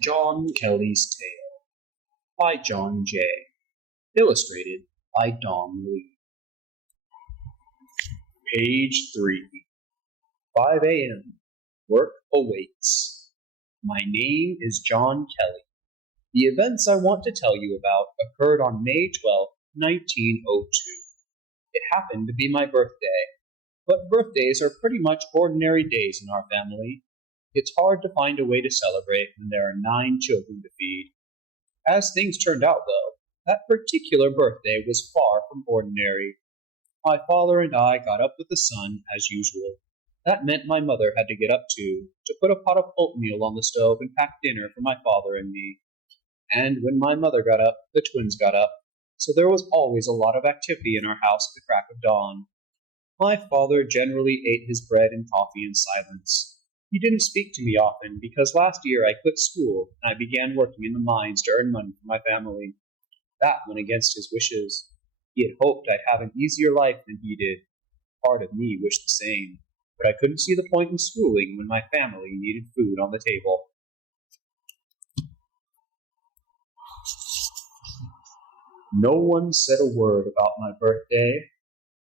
John Kelley's Tale by John J. Illustrated by Don Lee. Page 3. 5 a.m. Work awaits. My name is John Kelley. The events I want to tell you about occurred on May 12, 1902. It happened to be my birthday, but birthdays are pretty much ordinary days in our family. It's hard to find a way to celebrate when there are 9 children to feed. As things turned out, though, that particular birthday was far from ordinary. My father and I got up with the sun, as usual. That meant my mother had to get up too, to put a pot of oatmeal on the stove and pack dinner for my father and me. And when my mother got up, the twins got up, so there was always a lot of activity in our house at the crack of dawn. My father generally ate his bread and coffee in silence. He didn't speak to me often because last year I quit school and I began working in the mines to earn money for my family. That went against his wishes. He had hoped I'd have an easier life than he did. Part of me wished the same, but I couldn't see the point in schooling when my family needed food on the table. No one said a word about my birthday.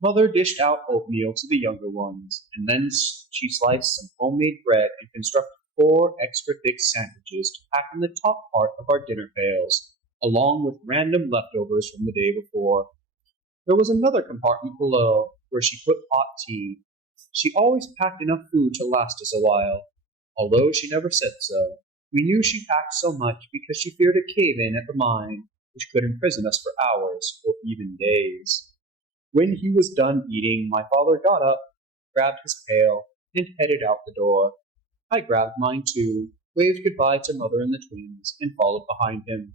Mother dished out oatmeal to the younger ones, and then she sliced some homemade bread and constructed 4 extra thick sandwiches to pack in the top part of our dinner pails, along with random leftovers from the day before. There was another compartment below, where she put hot tea. She always packed enough food to last us a while, although she never said so. We knew she packed so much because she feared a cave-in at the mine, which could imprison us for hours or even days. When he was done eating, my father got up, grabbed his pail, and headed out the door. I grabbed mine too, waved goodbye to Mother and the twins, and followed behind him.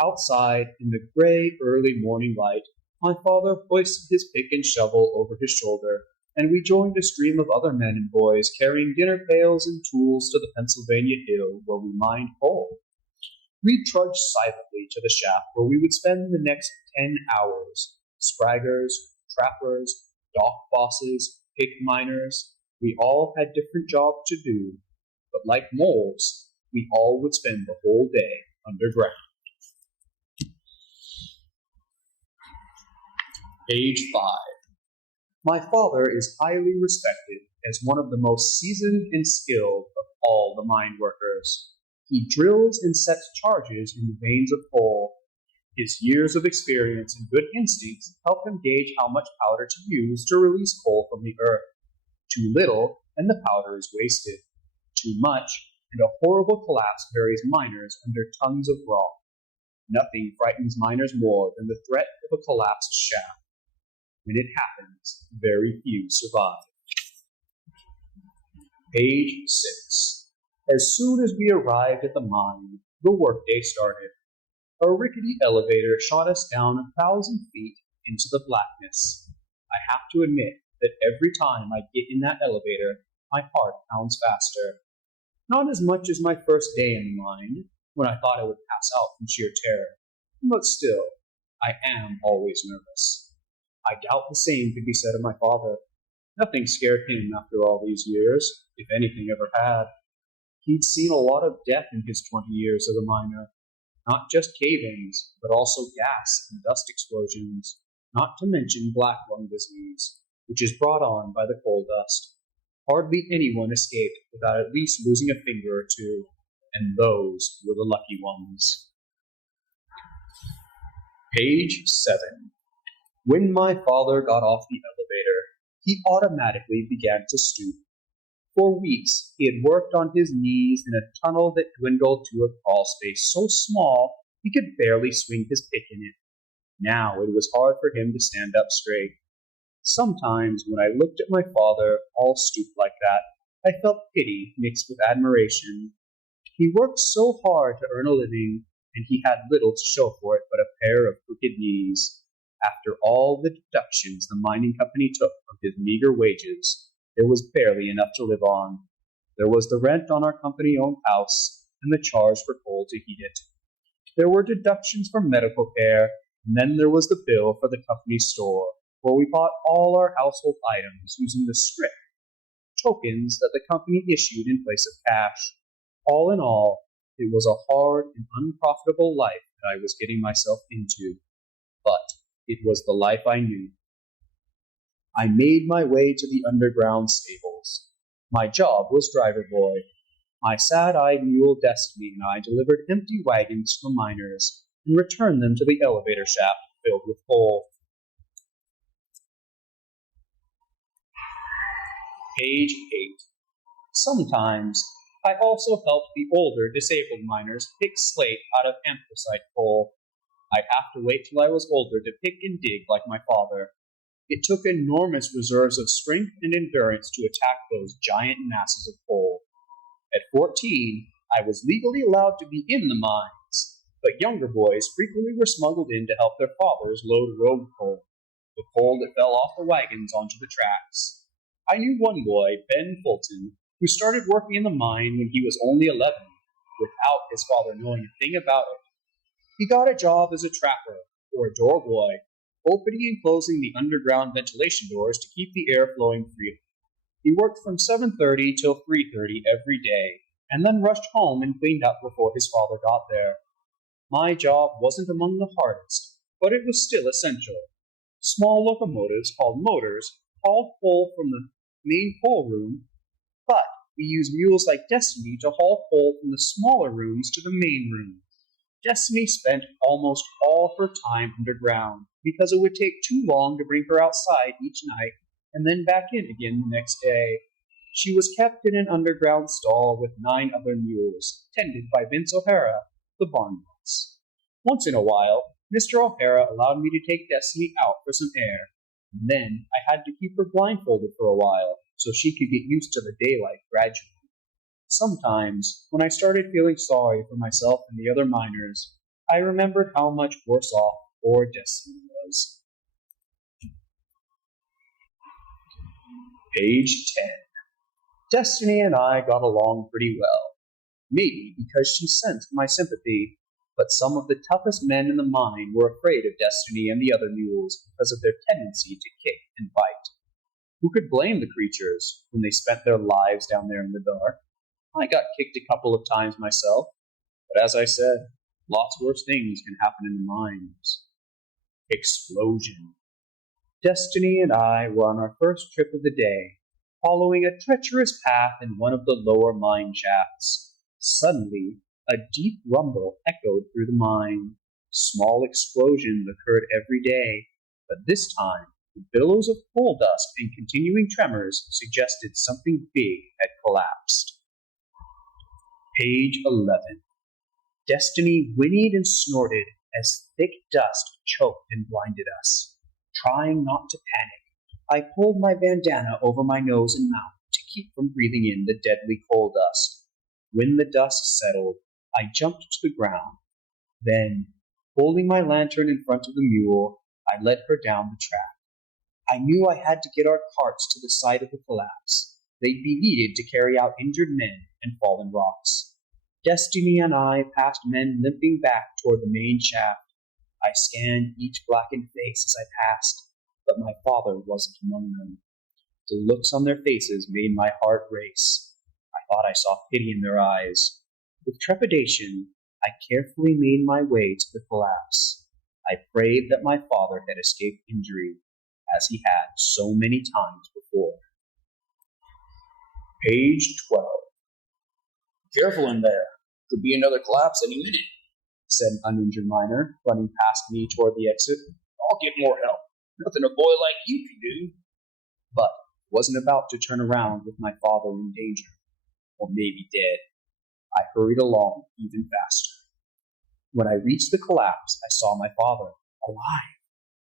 Outside, in the gray, early morning light, my father hoisted his pick and shovel over his shoulder, and we joined a stream of other men and boys carrying dinner pails and tools to the Pennsylvania Hill where we mined coal. We trudged silently to the shaft where we would spend the next 10 hours. Spraggers, trappers, dock bosses, pig miners, we all had different jobs to do, but like moles, we all would spend the whole day underground. Page 5. My father is highly respected as one of the most seasoned and skilled of all the mine workers. He drills and sets charges in the veins of coal. His years of experience and good instincts help him gauge how much powder to use to release coal from the earth. Too little, and the powder is wasted. Too much, and a horrible collapse buries miners under tons of rock. Nothing frightens miners more than the threat of a collapsed shaft. When it happens, very few survive. Page 6. As soon as we arrived at the mine, the workday started. A rickety elevator shot us down 1,000 feet into the blackness. I have to admit that every time I get in that elevator, my heart pounds faster. Not as much as my first day in the mine, when I thought I would pass out from sheer terror, but still, I am always nervous. I doubt the same could be said of my father. Nothing scared him after all these years, if anything ever had. He'd seen a lot of death in his 20 years as a miner. Not just cave-ins, but also gas and dust explosions, not to mention black lung disease, which is brought on by the coal dust. Hardly anyone escaped without at least losing a finger or two, and those were the lucky ones. Page 7. When my father got off the elevator, he automatically began to stoop. For weeks, he had worked on his knees in a tunnel that dwindled to a crawl space so small he could barely swing his pick in it. Now it was hard for him to stand up straight. Sometimes when I looked at my father, all stooped like that, I felt pity mixed with admiration. He worked so hard to earn a living, and he had little to show for it but a pair of crooked knees. After all the deductions the mining company took from his meager wages, there was barely enough to live on. There was the rent on our company-owned house, and the charge for coal to heat it. There were deductions for medical care, and then there was the bill for the company store, where we bought all our household items using the scrip, tokens that the company issued in place of cash. All in all, It was a hard and unprofitable life that I was getting myself into, but it was the life I knew. I made my way to the underground stables. My job was driver boy. My sad-eyed mule Destiny and I delivered empty wagons to the miners and returned them to the elevator shaft filled with coal. Page 8. Sometimes I also helped the older disabled miners pick slate out of anthracite coal. I'd have to wait till I was older to pick and dig like my father. It took enormous reserves of strength and endurance to attack those giant masses of coal. At 14, I was legally allowed to be in the mines, but younger boys frequently were smuggled in to help their fathers load road coal, the coal that fell off the wagons onto the tracks. I knew one boy, Ben Fulton, who started working in the mine when he was only 11, without his father knowing a thing about it. He got a job as a trapper, or a door boy, opening and closing the underground ventilation doors to keep the air flowing freely. He worked from 7:30 till 3:30 every day, and then rushed home and cleaned up before his father got there. My job wasn't among the hardest, but it was still essential. Small locomotives called motors hauled coal from the main coal room, but we used mules like Destiny to haul coal from the smaller rooms to the main room. Destiny spent almost all her time underground because it would take too long to bring her outside each night and then back in again the next day. She was kept in an underground stall with 9 other mules, tended by Vince O'Hara, the barn boss. Once in a while, Mr. O'Hara allowed me to take Destiny out for some air, and then I had to keep her blindfolded for a while so she could get used to the daylight gradually. Sometimes, when I started feeling sorry for myself and the other miners, I remembered how much worse off poor Destiny was. Page 10. Destiny and I got along pretty well. Maybe because she sensed my sympathy, but some of the toughest men in the mine were afraid of Destiny and the other mules because of their tendency to kick and bite. Who could blame the creatures when they spent their lives down there in the dark? I got kicked a couple of times myself, but as I said, lots worse things can happen in the mines. Explosion. Destiny and I were on our first trip of the day, following a treacherous path in one of the lower mine shafts. Suddenly, a deep rumble echoed through the mine. Small explosions occurred every day, but this time, the billows of coal dust and continuing tremors suggested something big had collapsed. Page 11. Destiny whinnied and snorted as thick dust choked and blinded us. Trying not to panic, I pulled my bandana over my nose and mouth to keep from breathing in the deadly coal dust. When the dust settled, I jumped to the ground. Then, holding my lantern in front of the mule, I led her down the track. I knew I had to get our carts to the site of the collapse. They'd be needed to carry out injured men and fallen rocks. Destiny and I passed men limping back toward the main shaft. I scanned each blackened face as I passed, but my father wasn't among them. The looks on their faces made my heart race. I thought I saw pity in their eyes. With trepidation, I carefully made my way to the collapse. I prayed that my father had escaped injury, as he had so many times before. Page 12. Careful in there. Could be another collapse any minute, said an uninjured miner, running past me toward the exit. I'll get more help. Nothing a boy like you can do. But wasn't about to turn around with my father in danger, or maybe dead. I hurried along even faster. When I reached the collapse, I saw my father, alive.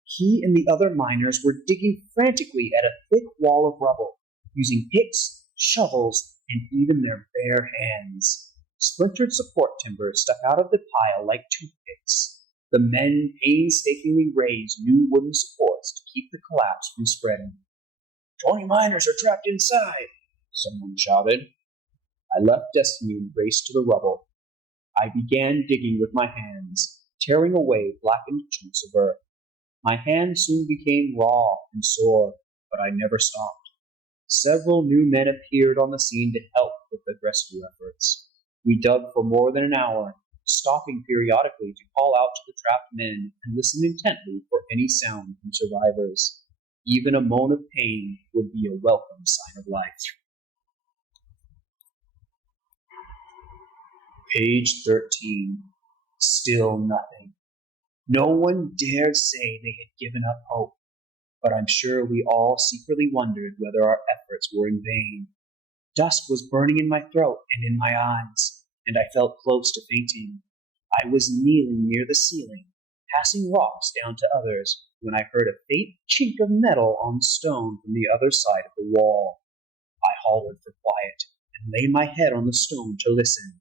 He and the other miners were digging frantically at a thick wall of rubble, using picks, shovels, and even their bare hands. Splintered support timber stuck out of the pile like toothpicks. The men painstakingly raised new wooden supports to keep the collapse from spreading. 20 miners are trapped inside, someone shouted. I left Destiny and raced to the rubble. I began digging with my hands, tearing away blackened chunks of earth. My hands soon became raw and sore, but I never stopped. Several new men appeared on the scene to help with the rescue efforts. We dug for more than an hour, stopping periodically to call out to the trapped men and listen intently for any sound from survivors. Even a moan of pain would be a welcome sign of life. Page 13. Still nothing. No one dared say they had given up hope, but I'm sure we all secretly wondered whether our efforts were in vain. Dusk was burning in my throat and in my eyes, and I felt close to fainting. I was kneeling near the ceiling, passing rocks down to others, when I heard a faint chink of metal on stone from the other side of the wall. I hollered for quiet and laid my head on the stone to listen.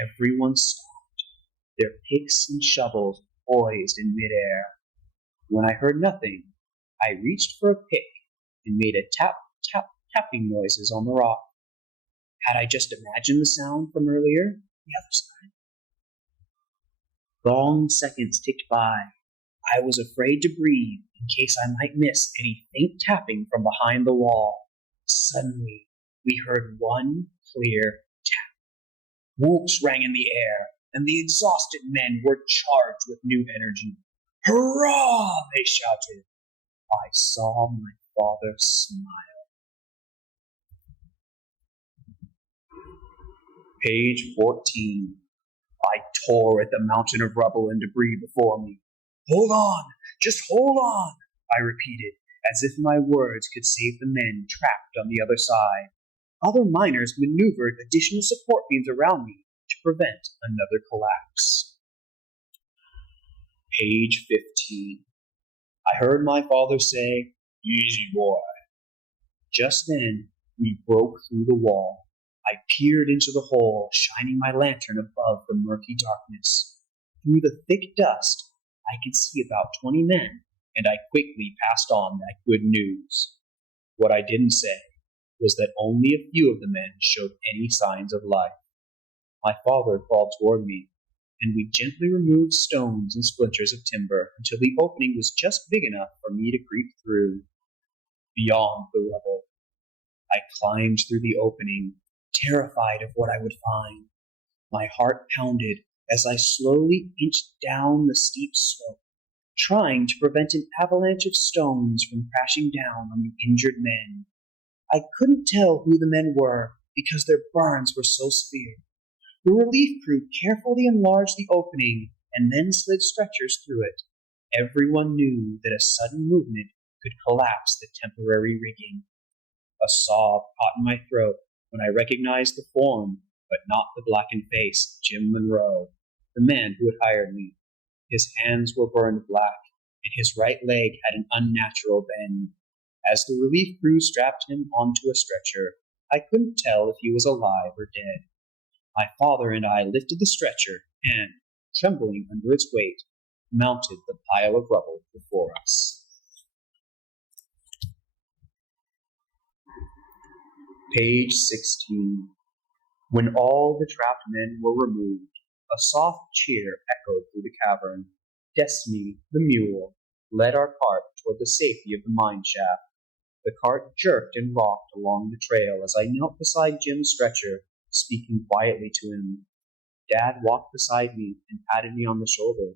Everyone stopped, their picks and shovels poised in midair. When I heard nothing, I reached for a pick and made a tap, tap, tapping noises on the rock. Had I just imagined the sound from earlier? The other side. Long seconds ticked by. I was afraid to breathe in case I might miss any faint tapping from behind the wall. Suddenly, we heard one clear tap. Whoops rang in the air, and the exhausted men were charged with new energy. Hurrah! They shouted. I saw my father smile. Page 14. I tore at the mountain of rubble and debris before me. Hold on! Just hold on! I repeated, as if my words could save the men trapped on the other side. Other miners maneuvered additional support beams around me to prevent another collapse. Page 15. I heard my father say, Easy, boy. Just then, we broke through the wall. I peered into the hole, shining my lantern above the murky darkness. Through the thick dust, I could see about 20 men, and I quickly passed on that good news. What I didn't say was that only a few of the men showed any signs of life. My father crawled toward me, and we gently removed stones and splinters of timber until the opening was just big enough for me to creep through. Beyond the rubble, I climbed through the opening, terrified of what I would find. My heart pounded as I slowly inched down the steep slope, trying to prevent an avalanche of stones from crashing down on the injured men. I couldn't tell who the men were because their burns were so severe. The relief crew carefully enlarged the opening and then slid stretchers through it. Everyone knew that a sudden movement could collapse the temporary rigging. A sob caught in my throat when I recognized the form, but not the blackened face, of Jim Monroe, the man who had hired me. His hands were burned black, and his right leg had an unnatural bend. As the relief crew strapped him onto a stretcher, I couldn't tell if he was alive or dead. My father and I lifted the stretcher and, trembling under its weight, mounted the pile of rubble before us. Page 16. When all the trapped men were removed, a soft cheer echoed through the cavern. Destiny, the mule, led our cart toward the safety of the mine shaft. The cart jerked and rocked along the trail as I knelt beside Jim's stretcher, speaking quietly to him. Dad walked beside me and patted me on the shoulder,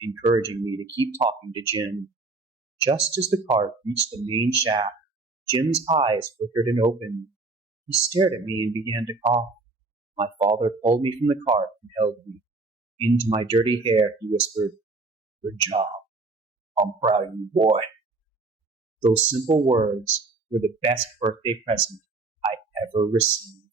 encouraging me to keep talking to Jim. Just as the cart reached the main shaft, Jim's eyes flickered and opened. He stared at me and began to cough. My father pulled me from the cart and held me. Into my dirty hair, he whispered, Good job. I'm proud of you, boy. Those simple words were the best birthday present I ever received.